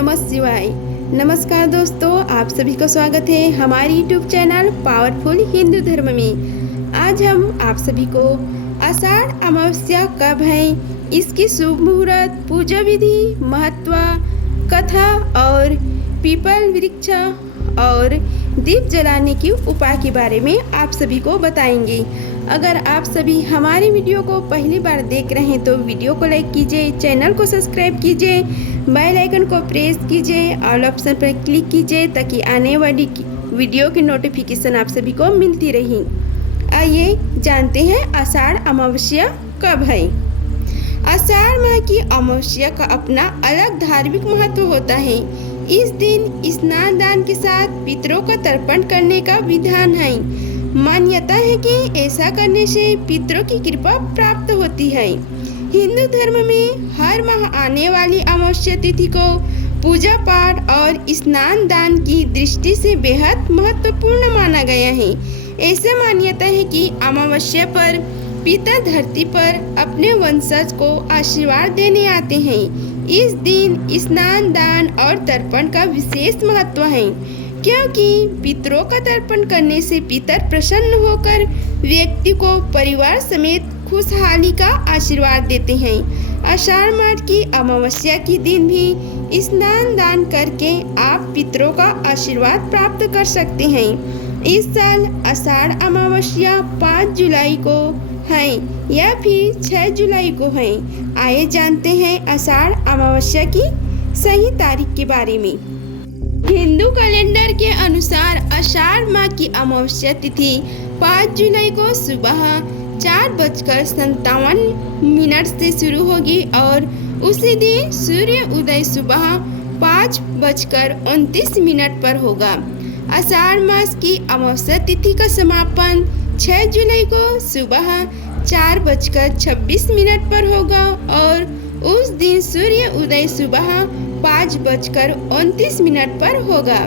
नमः शिवाय। नमस्कार दोस्तों, आप सभी का स्वागत है हमारे यूट्यूब चैनल पावरफुल हिंदू धर्म में। आज हम आप सभी को आषाढ़ अमावस्या कब है, इसकी शुभ मुहूर्त, पूजा विधि, महत्व, कथा और पीपल वृक्ष और दीप जलाने के उपाय के बारे में आप सभी को बताएंगे। अगर आप सभी हमारी वीडियो को पहली बार देख रहे हैं तो वीडियो को लाइक कीजिए, चैनल को सब्सक्राइब कीजिए, बेल आइकन को प्रेस कीजिए, ऑल ऑप्शन पर क्लिक कीजिए ताकि आने वाली वीडियो की नोटिफिकेशन आप सभी को मिलती रही। आइए जानते हैं आषाढ़ अमावस्या कब है। आषाढ़ माह की अमावस्या का अपना अलग धार्मिक महत्व होता है। इस दिन स्नान दान के साथ पितरों का तर्पण करने का विधान है। मान्यता है कि ऐसा करने से पितरों की कृपा प्राप्त होती है। हिंदू धर्म में हर माह आने वाली अमावस्या तिथि को पूजा पाठ और स्नान दान की दृष्टि से बेहद महत्वपूर्ण माना गया है। ऐसा मान्यता है कि अमावस्या पर पिता धरती पर अपने वंशज को आशीर्वाद देने आते हैं। इस दिन स्नान दान और तर्पण का विशेष महत्व है, क्योंकि पितरों का तर्पण करने से पितर प्रसन्न होकर व्यक्ति को परिवार समेत खुशहाली का आशीर्वाद देते हैं। आषाढ़ मास की अमावस्या के दिन भी स्नान दान करके आप पितरों का आशीर्वाद प्राप्त कर सकते हैं। इस साल आषाढ़ अमावस्या 5 जुलाई को है या फिर 6 जुलाई को है। आइए जानते हैं आषाढ़ अमावस्या की सही तारीख के बारे में। हिंदू कैलेंडर के अनुसार आषाढ़ माह की अमावस्या तिथि 5 जुलाई को सुबह 4:57 से शुरू होगी और उसी दिन सूर्य उदय सुबह 5:29 पर होगा। आषाढ़ मास की अमावस्या तिथि का समापन 6 जुलाई को सुबह 4:26 पर होगा और उस दिन सूर्य उदय सुबह 5:29 पर होगा।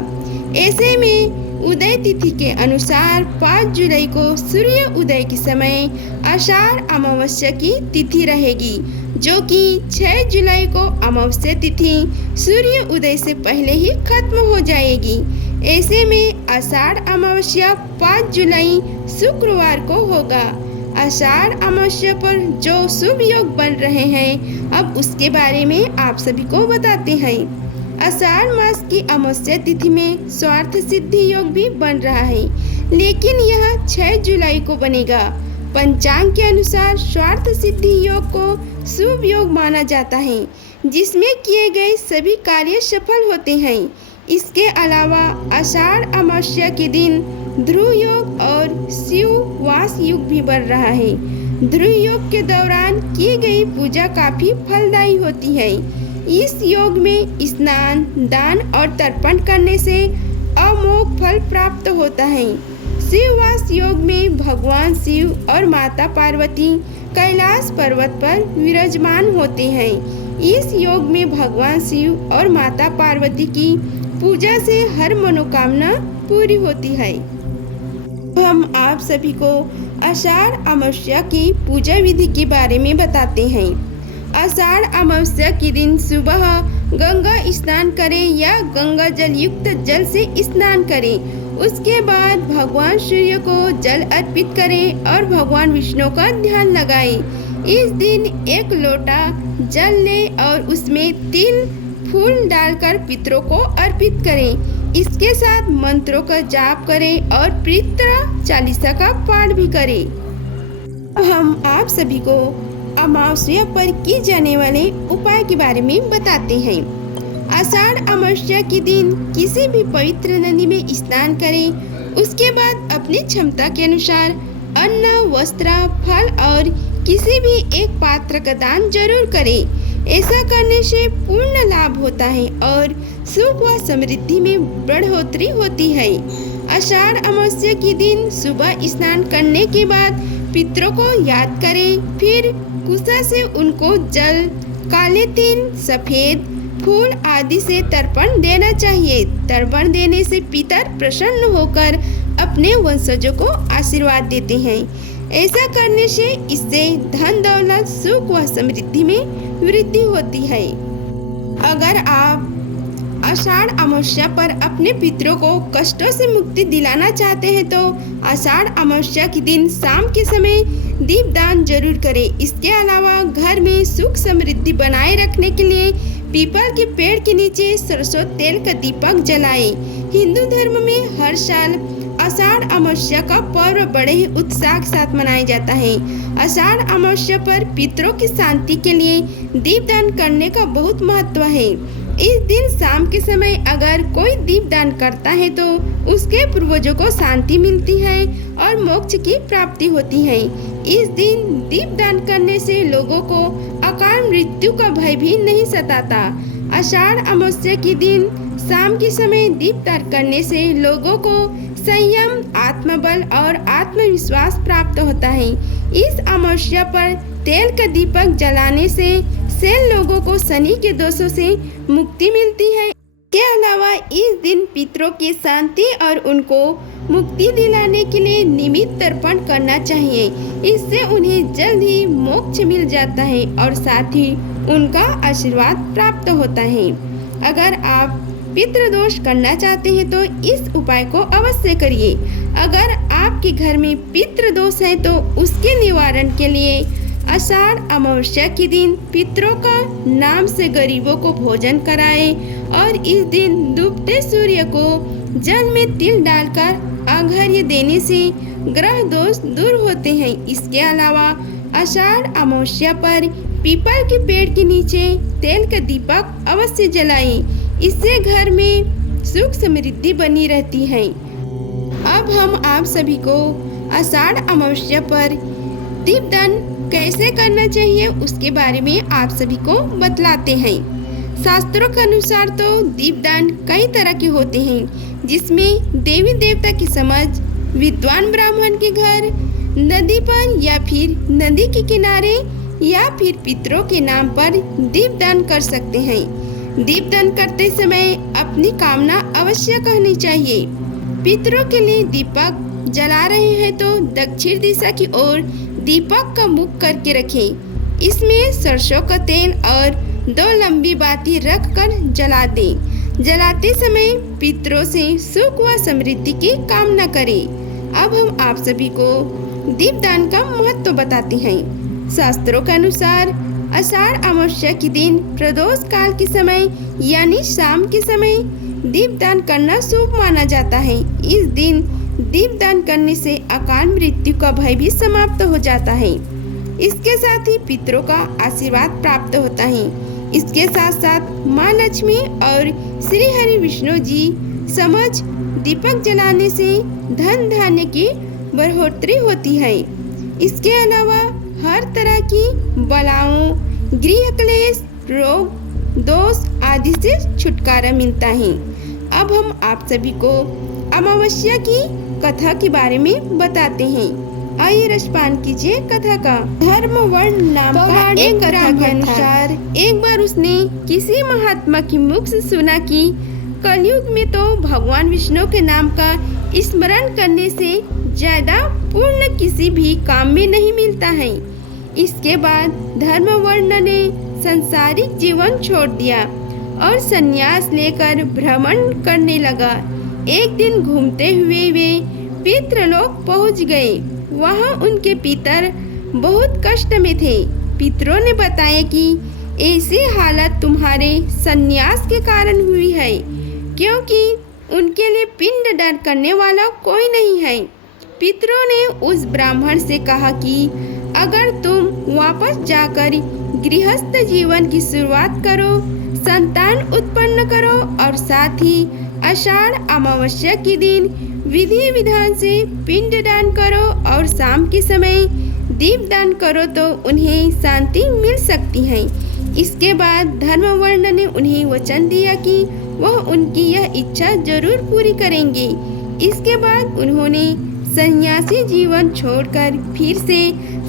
ऐसे में उदय तिथि के अनुसार 5 जुलाई को सूर्य उदय के समय आषाढ़ अमावस्या की तिथि रहेगी, जो कि 6 जुलाई को अमावस्या तिथि सूर्य उदय से पहले ही खत्म हो जाएगी। ऐसे में आषाढ़ अमावस्या 5 जुलाई शुक्रवार को होगा। आषाढ़ अमावस्या पर जो शुभ योग बन रहे हैं, अब उसके बारे में आप सभी को बताते हैं। आषाढ़ मास की अमावस्या तिथि में स्वार्थ सिद्धि योग भी बन रहा है, लेकिन यह 6 जुलाई को बनेगा। पंचांग के अनुसार स्वार्थ सिद्धि योग को शुभ योग माना जाता है, जिसमें किए गए सभी कार्य सफल होते हैं। इसके अलावा आषाढ़ अमावस्या के दिन ध्रुव योग और शिव वास योग भी बन रहा है। ध्रुव योग के दौरान की गई पूजा काफी फलदायी होती है। इस योग में स्नान दान और तर्पण करने से अमोघ फल प्राप्त होता है। शिववास योग में भगवान शिव और माता पार्वती कैलाश पर्वत पर विराजमान होते हैं। इस योग में भगवान शिव और माता पार्वती की पूजा से हर मनोकामना पूरी होती है। हम आप सभी को आषाढ़ अमावस्या की पूजा विधि के बारे में बताते हैं। आषाढ़ अमावस्या के दिन सुबह गंगा स्नान करें या गंगा जल युक्त जल से स्नान करें। उसके बाद भगवान सूर्य को जल अर्पित करें और भगवान विष्णु का ध्यान लगाएं। इस दिन 1 लोटा जल लें और उसमें तिल फूल डालकर पितरों को अर्पित करें। इसके साथ मंत्रों का जाप करें और पितृ चालीसा का पाठ भी करें। हम आप सभी को अमावस्या पर की जाने वाले उपाय के बारे में बताते हैं। आषाढ़ अमावस्या के दिन किसी भी पवित्र नदी में स्नान करें। उसके बाद अपनी क्षमता के अनुसार अन्न, वस्त्र, फल और किसी भी एक पात्र का दान जरूर करें। ऐसा करने से पूर्ण लाभ होता है और सुख व समृद्धि में बढ़ोतरी होती है। आषाढ़ अमावस्या के दिन सुबह स्नान करने के बाद पितरों को याद करें, फिर कुशा से उनको जल, काले तिल, सफेद फूल आदि से तर्पण देना चाहिए। तर्पण देने से पितर प्रसन्न होकर अपने वंशजों को आशीर्वाद देते हैं। ऐसा करने से इससे धन दौलत सुख व समृद्धि में वृद्धि होती है। अगर आप आषाढ़ अमावस्या पर अपने पितरों को कष्टों से मुक्ति दिलाना चाहते हैं तो आषाढ़ अमावस्या के दिन शाम के समय दीपदान जरूर करें। इसके अलावा घर में सुख समृद्धि बनाए रखने के लिए पीपल के पेड़ के नीचे सरसों तेल का दीपक जलाएं। हिंदू धर्म में हर साल आषाढ़ अमावस्या का पर्व बड़े ही उत्साह के साथ मनाया जाता है। आषाढ़ अमावस्या पर पितरों की शांति के लिए दीपदान करने का बहुत महत्व है। इस दिन शाम के समय अगर कोई दीपदान करता है तो उसके पूर्वजों को शांति मिलती है और मोक्ष की प्राप्ति होती है। इस दिन दीपदान करने से लोगों को अकाल मृत्यु का भय भी नहीं सताता। आषाढ़ अमावस्या के दिन शाम के समय दीपदान करने से लोगों को संयम, आत्मबल और आत्मविश्वास प्राप्त होता है। इस अमावस्या पर तेल का दीपक जलाने से लोगों को शनि के दोषों से मुक्ति मिलती है। के अलावा इस दिन पितरों की शांति और उनको मुक्ति दिलाने के लिए निमित्त तर्पण करना चाहिए। इससे उन्हें जल्द ही मोक्ष मिल जाता है और साथ ही उनका आशीर्वाद प्राप्त होता है। अगर आप पितृदोष करना चाहते हैं तो इस उपाय को अवश्य करिए। अगर आपके घर में पितृदोष है तो उसके निवारण के लिए आषाढ़ अमावस्या के दिन पितरों का नाम से गरीबों को भोजन कराएं और इस दिन डूबते सूर्य को जल में तिल डालकर अर्घ्य देने से ग्रह दोष दूर होते हैं। इसके अलावा आषाढ़ अमावस्या पर पीपल के पेड़ के नीचे तेल का दीपक अवश्य जलाएं। इससे घर में सुख समृद्धि बनी रहती है। अब हम आप सभी को आषाढ़ अमावस्या पर दीपदान कैसे करना चाहिए उसके बारे में आप सभी को बतलाते हैं। शास्त्रों के अनुसार तो दीपदान कई तरह के होते हैं, जिसमें देवी देवता की समझ, विद्वान ब्राह्मण के घर, नदी पर या फिर नदी के किनारे या फिर पितरों के नाम पर दीपदान कर सकते हैं। दीपदान करते समय अपनी कामना अवश्य कहनी चाहिए। पितरों के लिए दीपक जला रहे हैं तो दक्षिण दिशा की ओर दीपक का मुख करके रखें। इसमें सरसों का तेल और 2 लंबी बाती रख कर जला दें। जलाते समय पितरों से सुख व समृद्धि की कामना करें। अब हम आप सभी को दीपदान का महत्व बताते हैं। शास्त्रों के अनुसार आषाढ़ अमावस्या के दिन प्रदोष काल के समय यानी शाम के समय दीपदान करना शुभ माना जाता है। इस दिन दीपदान करने से अकाल मृत्यु का भय भी समाप्त हो जाता है। इसके साथ ही पितरों का आशीर्वाद प्राप्त होता है। इसके साथ साथ माँ लक्ष्मी और श्री हरि विष्णु जी समझ दीपक जलाने से धन धान्य की बढ़ोतरी होती है। इसके अलावा हर तरह की बलाओं, गृह क्लेश, रोग, दोष आदि से छुटकारा मिलता है। अब हम आप सभी को अमावस्या की कथा के बारे में बताते हैं। आइए रसपान कीजिए कथा का। धर्मवर्ण नाम का एक कथा के अनुसार एक बार उसने किसी महात्मा की मुख से सुना कि कलयुग में तो भगवान विष्णु के नाम का स्मरण करने से ज्यादा पुण्य किसी भी काम में नहीं मिलता है। इसके बाद धर्मवर्ण ने संसारिक जीवन छोड़ दिया और संन्यास लेकर भ्रमण करने लगा। एक दिन घूमते हुए वे पितृलोक पहुंच गए। वहां उनके पितर बहुत कष्ट में थे। पितरों ने बताया कि ऐसी हालत तुम्हारे संन्यास के कारण हुई है, क्योंकि उनके लिए पिंड दान करने वाला कोई नहीं है। पितरों ने उस ब्राह्मण से कहा कि अगर तुम वापस जाकर गृहस्थ जीवन की शुरुआत करो, संतान उत्पन्न करो और साथ ही आषाढ़ अमावस्या के दिन विधि विधान से पिंड दान करो और शाम के समय दीप दान करो तो उन्हें शांति मिल सकती है। इसके बाद धर्मवर्ण ने उन्हें वचन दिया कि वह उनकी यह इच्छा जरूर पूरी करेंगे। इसके बाद उन्होंने सन्यासी जीवन छोड़कर फिर से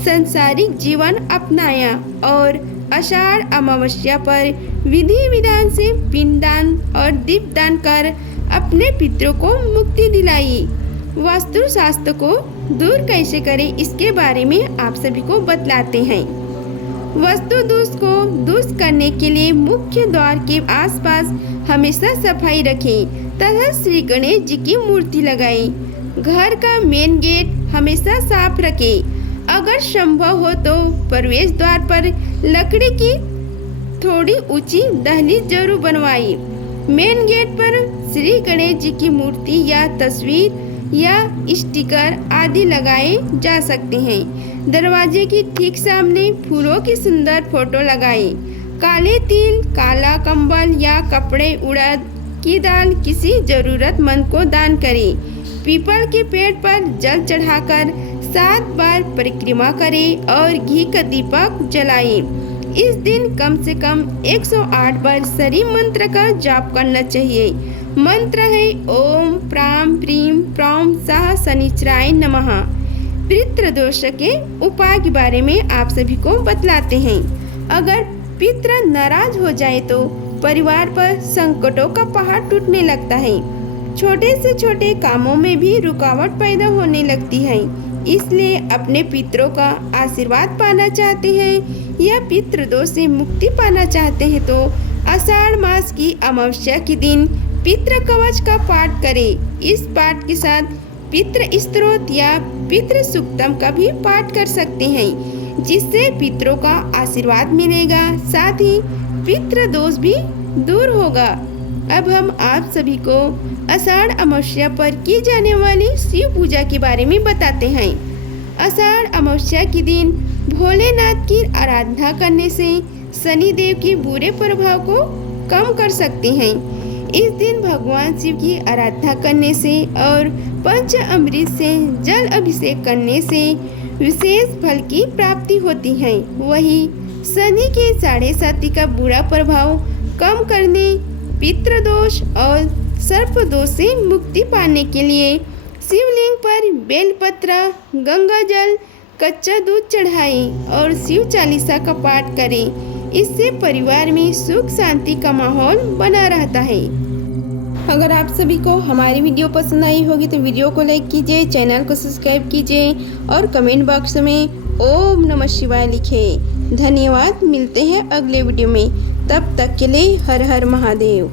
संसारिक जीवन अपनाया और आषाढ़ अमावस्या पर विधि विधान से पिंडदान और दीपदान कर अपने पितरों को मुक्ति दिलाई। वास्तु शास्त्र को दूर कैसे करें इसके बारे में आप सभी को बतलाते हैं। वस्तु दोष को दूर करने के लिए मुख्य द्वार के आसपास हमेशा सफाई रखें तथा श्री गणेश जी की मूर्ति लगाएं। घर का मेन गेट हमेशा साफ रखें। अगर संभव हो तो प्रवेश द्वार पर लकड़ी की थोड़ी ऊंची दहलीज जरूर बनवाएं। मेन गेट पर श्री गणेश जी की मूर्ति या तस्वीर या स्टिकर आदि लगाए जा सकते हैं। दरवाजे के ठीक सामने फूलों की सुंदर फोटो लगाएं। काले तिल, काला कंबल या कपड़े, उड़द की दाल किसी जरूरतमंद को दान करें। पीपल के पेड़ पर जल चढ़ाकर 7 बार परिक्रमा करें और घी का दीपक जलाएं। इस दिन कम से कम 108 बार सरी मंत्र का जाप करना चाहिए। मंत्र है ओम प्राम प्रीम प्रौम सह शनिचराय नमः। पितृ दोष के उपाय के बारे में आप सभी को बतलाते हैं। अगर पितृ नाराज हो जाए तो परिवार पर संकटों का पहाड़ टूटने लगता है। छोटे से छोटे कामों में भी रुकावट पैदा होने लगती है। इसलिए अपने पितरों का आशीर्वाद पाना चाहते हैं या पितृ दोष से मुक्ति पाना चाहते हैं तो आषाढ़ मास की अमावस्या के दिन पितृ कवच का पाठ करें। इस पाठ के साथ पितृ स्तोत्र या पितृ सूक्तम का भी पाठ कर सकते हैं, जिससे पितरों का आशीर्वाद मिलेगा, साथ ही पितृ दोष भी दूर होगा। अब हम आप सभी को आषाढ़ अमावस्या पर की जाने वाली शिव पूजा के बारे में बताते हैं। आषाढ़ अमावस्या के दिन भोलेनाथ की आराधना करने से शनि देव के बुरे प्रभाव को कम कर सकते हैं। इस दिन भगवान शिव की आराधना करने से और पंच अमृत से जल अभिषेक करने से विशेष फल की प्राप्ति होती है। वहीं शनि के 7.5 का बुरा प्रभाव कम करने, पितृदोष और सर्प दोष से मुक्ति पाने के लिए शिवलिंग पर बेलपत्र, गंगा जल, कच्चा दूध चढ़ाएं और शिव चालीसा का पाठ करें। इससे परिवार में सुख शांति का माहौल बना रहता है। अगर आप सभी को हमारी वीडियो पसंद आई होगी तो वीडियो को लाइक कीजिए, चैनल को सब्सक्राइब कीजिए और कमेंट बॉक्स में ओम नमः शिवाय लिखें। धन्यवाद। मिलते हैं अगले वीडियो में। तब तक के लिए हर हर महादेव।